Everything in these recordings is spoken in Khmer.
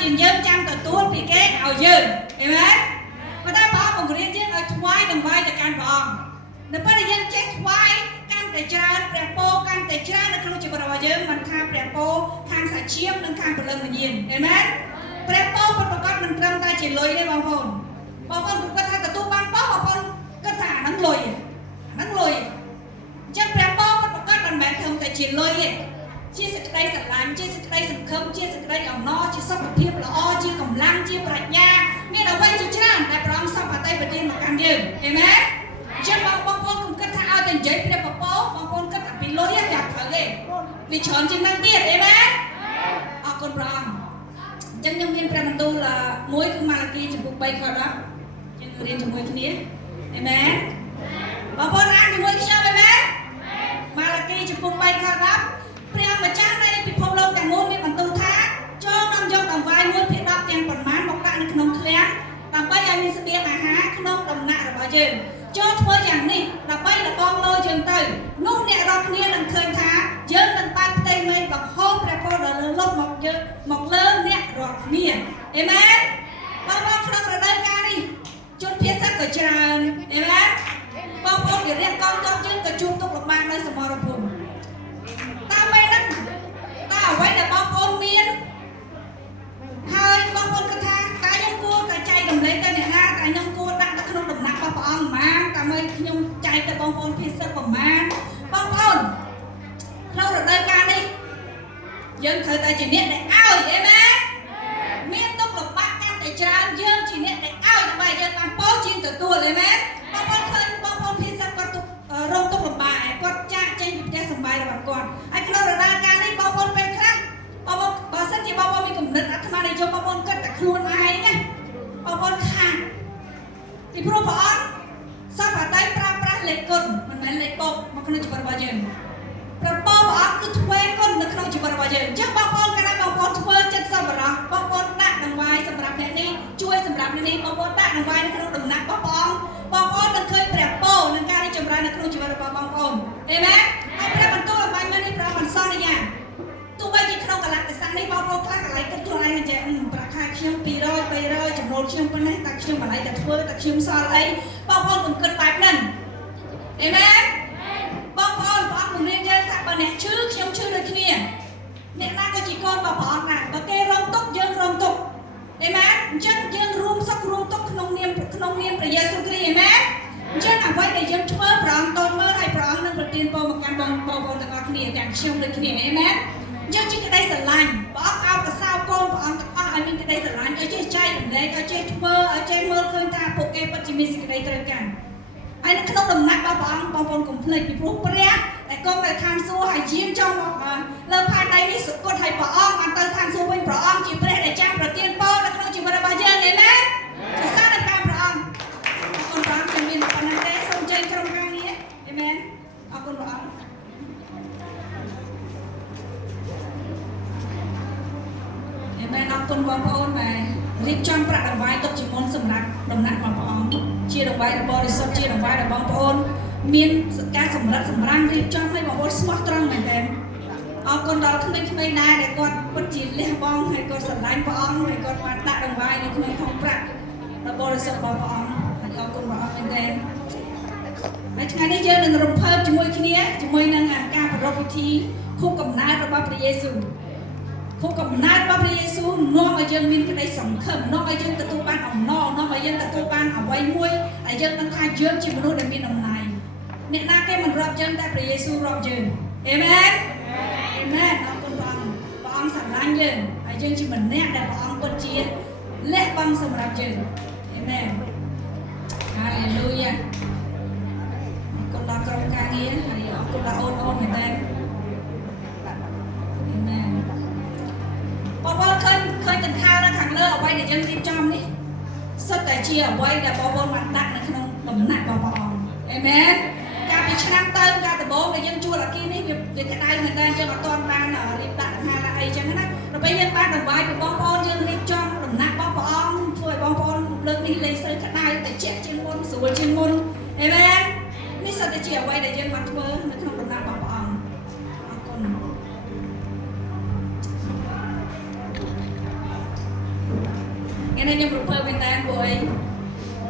ជាយើងចាំទទួលពីគេឲ្យយើងឃើញទេប៉ុន្តែព្រះអង្គបង្រៀនយើងឲ្យថ្វាយដើម្បីទៅកាន់ព្រះអង្គនៅពេលដែលយើងចេះថ្វាយកាន់តែច្រើនព្រះពរកាន់តែច្រើននៅក្នុងជីវិតរបស់យើងមិនខានព្រះពរខាងសាច់ឈាមនិងខាងព្រលឹងវិញ្ញាណឃើញទេព្រះពរពិតប្រាកដមិនត្រឹមតែជាលុយទេបងប្អូនគិតថាទទួលបានពរបងប្អូនគិតថាអាហ្នឹងលុយអញ្ចឹងព្រះពរពិតប្រាកដមិនមែនត្រឹមតែជាលុយទេជាសេចក្តីស្រឡាញ់ជាសេចក្តីសង្ឃឹមជាសេចក្តីអំណរជាសុខភាពល្អជាកម្លាំងជាប្រាជ្ញាមានអ្វីជាច្រើនដែលព្រះអង្គសពអតីតប្រទានមកកាន់យើងឃើញទេអញ្ចឹងបងប្អូនគិតថាឲ្យតែនិយាយព្រះពរបងប្អូនគិតថាពីលុយទេវាត្រូវទេវាច្រើនជាងហ្នឹងទៀតឃើញទេអរគុណព្រះអង្គអញ្ចឹងខ្ញុំមានព្រះបន្ទូលមួយគឺម៉ាឡាគីចំពុក3ខ10យើងរៀនជាមួយគ្នាអេមែនបងប្អូនអានជាមួយខ្ញុំអេមែនម៉ាឡាគីចំពុក3ខ10ព្រះម្ចាស់នៃពិភពលោកទាំងមូលមានបន្ទូលថាចូលនាំយកដង្វាយ1ភាគ10ទាំងប៉ុន្មានមកដាក់នៅក្នុងឃ្លាំងដើម្បីឲ្យមានស្បៀងអាហារក្នុងដំណាក់របស់យើងចូលធ្វើយ៉ាងនេះដើម្បីលបងលោយើងទៅនោះអ្នករាល់គ្នានឹងឃើញថាយើងនឹងបាត់ផ្ទៃមេឃបង្ហូរព្រះពរដ៏លើលប់មកយើងមកលើអ្នករាល់គ្នាអេមែនបងប្អូនក្នុងរដូវកាលនេះជនភៀសសាក៏ច្រើនអេមែនបងប្អូនវារៀបកងទ័ពយើងក៏ជួបទុក្ខលំបាកនៅសមរភូមិតាមពេលហ្នឹងតើអ្វីដែលបងប្អូនមានហើយបងប្អូនគិតថាតើខ្ញុំគួរតែចែករំលែកទៅអ្នកណាតើខ្ញុំគួរដាក់ទៅក្នុងដំណាក់របស់ព្រះអង្គប៉ុន្មានតើមើលខ្ញុំចែកទៅបងប្អូនភាសាប៉ុន្មានបងប្អូនក្នុងរដូវកាលនេះយើងត្រូវតែជាអ្នកដែលឲ្យអីមែនមានទុក្ខលំបាកកាន់តែច្រើនយើងជាអ្នកដែលឲ្យដើម្បីយើងបានពោលជាងទទួលអីមែនបងប្អូនឃើញបងប្អូនភាសាគាត់រងទុក្ខលំបាកឯគាត់ចាក់ចេញពីផ្ទះសម្បែងរបស់គាត់ហើយក្នុងរដូវកាលនេះបងប្អូនពេលខ្លះបងប្អូនបើសិនជាបងប្អូនមានគំនិតអាត្មានិយមបងប្អូនគិតតែខ្លួនឯងណាបងប្អូនខាតពីព្រោះព្រះអង្គសពអតីតប្រើប្រាស់លេខគុណមិនមែនលេខបូកមកក្នុងជីវិតរបស់យើងព្រះពរព្រះអង្គគឺទ្វេគុណនៅក្នុងជីវិតរបស់យើងអញ្ចឹងបងប្អូនកាលណាបងប្អូនធ្វើចិត្តសប្បុរសបងប្អូនដាក់ដង្វាយសម្រាប់អ្នកនេះជួយសម្រាប់អ្នកនេះបងប្អូនដាក់ដង្វាយនៅក្នុងដំណាក់របស់ព្រះអង្គបងប្អូននឹងឃើញព្រះពរនឹងការរីកចម្រើននៅក្នុងជីវិតរបស់បងប្អូនអេមែនហើយព្រះបន្ទូលអំបញ្ញនេះព្រះបានសន្យាទោះបីជាក្នុងកលៈទេសៈនេះបងប្អូនខ្លះកន្លែងគិតខ្លួនឯងថាប្រាក់ខែខ្ញុំ200 300ចំណូលខ្ញុំប៉ុណ្ណេះតែខ្ញុំមិនឲ្យតែធ្វើតែខ្ញុំសល់អីបងប្អូនកុំគិតបែបហ្នឹងអេមែនបងប្អូនព្រះអង្គបង្រៀនយើងថាបើអ្នកឈឺខ្ញុំឈឺដូចគ្នាអ្នកណាក៏ជាកូនរបស់ព្រះអង្គដែរបើគេរងទុក្ខយើងរងទុក្ខអេមែនអញ្ចឹងយើងរួមសុខរួមទុក្ខក្នុងនាមព្រះយេស៊ូវគ្រីស្ទអេមែនអញ្ចឹងអ្វីដែលយើងធ្វើព្រះអង្គតូចមើលហើយព្រះអង្គនឹងប្រទានពរមកកាន់បងប្អូនទាំងអស់គ្នាទាំងខ្ញុំដូចគ្នាអេមែនយើងជាក្តីស្រឡាញ់ព្រះអង្គអោបកសោកូនព្រះអង្គទាំងអស់ឲ្យមានក្តីស្រឡាញ់ឲ្យចេះចែករំលែកឲ្យចេះធ្វើឲ្យចេះមើលឃើញថាពួកគេពិតជាមានសេចក្តីត្រូវការហើយនៅក្នុងដំណាក់របស់ព្រះអង្គបងប្អូនកុំភ្លេចពីព្រោះព្រះតែគង់នៅឋានសួគ៌ហើយយាងចុះមកលើផែនដីនេះសុគតឲ្យព្រះអង្គបានទៅឋានសួគ៌វិញព្រះអង្គជាព្រះដែលចាំប្រទានពរនៅក្នុងជីវិតរបស់យើងអេមែនសរសើរដល់ព្រះអង្គអរគុណព្រះអង្គខ្ញុំមានប៉ុណ្ណឹងទេសូមចេញក្រុមការងារអេមែនអរគុណព្រះអង្គអេមែនអរគុណបងប្អូនដែលរៀបចំប្រាក់ដង្វាយទុកជាមុនសម្រាប់ដំណាក់របស់ព្រះអង្គជាដង្វាយដ៏បរិសុទ្ធជាដង្វាយរបស់បងប្អូនមានការសម្រិតសម្រាំងរៀបចំឲ្យបងប្អូនស្មោះត្រង់មែនទែនអរគុណដល់ក្មេងៗដែរដែលគាត់ពិតជាលះបង់ហើយគាត់ស្រឡាញ់ព្រះអង្គហើយគាត់បានដាក់ដង្វាយនៅក្នុងធុងប្រាក់ដ៏បរិសុទ្ធរបស់ព្រះអង្គហើយអរគុណព្រះអង្គមែនទែនហើយថ្ងៃនេះយើងនឹងរំភើបជាមួយគ្នាជាមួយនឹងការប្រារព្ធពិធីខួបកំណើតរបស់ព្រះយេស៊ូវខួបកំណើតរបស់ព្រះយេស៊ូវនាំឲ្យយើងមានក្តីសង្ឃឹមនាំឲ្យយើងទទួលបានអំណរនាំឲ្យយើងទទួលបានអ្វីមួយដែលយើងនឹងថាយើងជាមនុស្សដែលមានអំណាចអ្នកណាគេមិនរាប់យើងតែព្រះយេស៊ូវរាប់យើងអេមែនអេមែនអរគុណព្រះអង្គស្រឡាញ់យើងហើយយើងជាម្នាក់ដែលព្រះអង្គពិតជាលះបង់សម្រាប់យើងអេមែនហាឡេលូយ៉ាអរគុណដល់ក្រុមការងារហើយអរគុណដល់អូនមែនតើបងប្អូនឃើញដង្ខៅនៅខាងលើអ្វីដែលយើងរៀបចំនេះសុទ្ធតែជាអ្វីដែលបងប្អូនបានដាក់នៅក្នុងដំណាក់របស់ព្រះអង្គអេមែនកាលពីឆ្នាំទៅកាលដំបូងដែលយើងជួលអគារនេះវាក្តៅមែនតើយើងអត់ទាន់បានរៀបដាក់ដង្ខៅដាក់អីចឹងណាដល់ពេលយើងបានដង្វាយពីបងប្អូនយើងរៀបចំដំណាក់របស់ព្រះអង្គធ្វើឲ្យបងប្អូនលើកនេះលេងស្រូវក្តៅតែជាក់ជាងមុនស្រួលជាងមុនអេមែននេះសុទ្ធតែជាអ្វីដែលយើងបានធ្វើនៅក្នុងដំណាក់របស់ព្រះអង្គអរគុណ ថ្ងៃនេះខ្ញុំរំភើបមែនតើព្រោះអី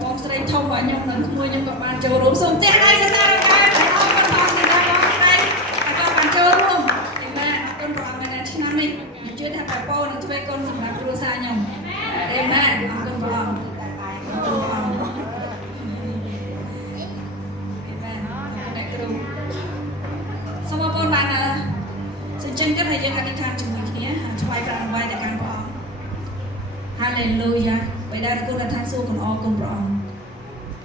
បងស្រីធំរបស់ខ្ញុំនិងក្មួយខ្ញុំក៏បានចូលរួមសូមផ្ទះដៃសរសើរដល់អរគុណផងសម្រាប់បងស្រីក៏បានចូលរួមអេមែនអរគុណព្រះអង្គមែនឆ្នាំនេះខ្ញុំជឿថាបងប្អូននឹងធ្វើគុណសម្រាប់គ្រួសារខ្ញុំអេមែនអរគុណព្រះអង្គអរគុណព្រះអង្គអេមែនអរគុណអ្នកគ្រូសូមបងប្អូនបានសញ្ជិញគិតហើយយើងអធិដ្ឋានជាមួយគ្នាថ្វាយប្រាក់អ្វីទៅកាន់ព្រះអង្គហាឡេលូយ៉ាបិតាគុណថាសួរគុណអរគុណព្រះអង្គ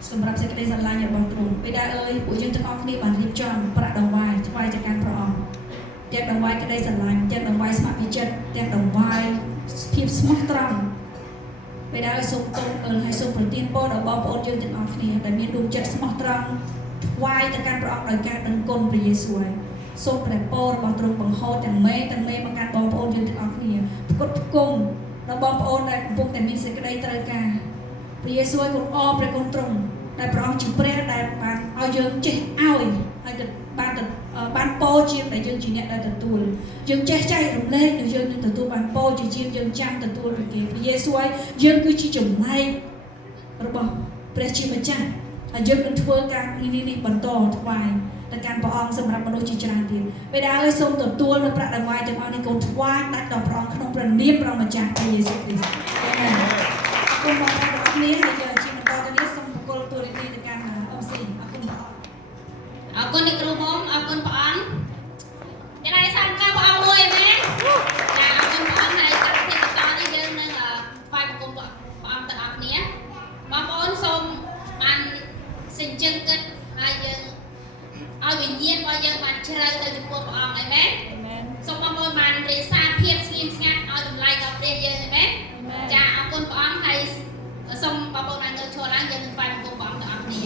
សម្រាប់សេចក្តីស្រឡាញ់របស់ទ្រង់បិតាអើយពួកយើងទាំងអស់គ្នាបានរៀបចំប្រាក់ដង្វាយថ្វាយទៅកាន់ព្រះអង្គទាំងដង្វាយក្តីស្រឡាញ់ទាំងដង្វាយស្ម័គ្រចិត្តទាំងដង្វាយភាពស្មោះត្រង់បិតាអើយសូមទោសអើយហើយសូមប្រទានពរដល់បងប្អូនយើងទាំងអស់គ្នាដែលមានដួងចិត្តស្មោះត្រង់ថ្វាយទៅកាន់ព្រះអង្គដោយការដឹងគុណព្រះយេស៊ូវហើយសូមព្រះពររបស់ទ្រង់បង្ហូរទាំងមេមកកាន់បងប្អូនយើងទាំងអស់គ្នាផ្គត់ផ្គង់ដល់បងប្អូនដែលកំពុងតែមានសេចក្តីត្រូវការព្រះយេស៊ូវគុណអរព្រះគុណទ្រង់ដែលព្រះអង្គជាព្រះដែលបានឲ្យយើងចេះឲ្យហើយបានពោជាងដែលយើងជាអ្នកដែលទទួលយើងចេះចែករំលែកដែលយើងនឹងទទួលបានពោជាជាងយើងចាំទទួលពីគេព្រះយេស៊ូវយើងគឺជាចំណែករបស់ព្រះជាម្ចាស់ហើយយើងនឹងធ្វើការនេះបន្តថ្វាយទៅកាន់ព្រះអង្គសម្រាប់មនុស្សជាច្រើនទៀតបិតាអើយសូមទទួលនៅប្រាក់ដង្វាយទាំងអស់នេះកូនថ្វាយដាច់ដល់ព្រះអង្គក្នុងព្រះនាមព្រះម្ចាស់ព្រះយេស៊ូវគ្រីស្ទអាមែនអរគុណបងប្អូនទាំងអស់គ្នាហើយយើងជាបន្តទៅនេះសូមបកគលទូរនីទៅកាន់អ៊ំស៊ីអរគុណបងអរគុណអ្នកគ្រូមុំអរគុណព្រះអង្គចា៎ហើយសាមកាព្រះអង្គមួយមែនចាអរគុណព្រះអង្គហើយកម្មវិធីបន្តនេះយើងនឹងថ្វាយបង្គំព្រះអង្គទាំងអស់គ្នាបងប្អូនសូមបានសេចក្ដីគិតហើយយើងឲ្យវិញ្ញាណរបស់យើងបានជ្រៅទៅចំពោះព្រះអង្គអីមែនសូមបងប្អូនបានរក្សាភាពស្ងៀមស្ងាត់ឲ្យតម្លៃដល់ព្រះយើងអីមែនចាអរគុណព្រះអង្គហើយសូមបងប្អូនបានទៅឈរឡើងយើងនឹងថ្វាយបង្គំព្រះអង្គទាំងអស់គ្នា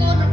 កូនរ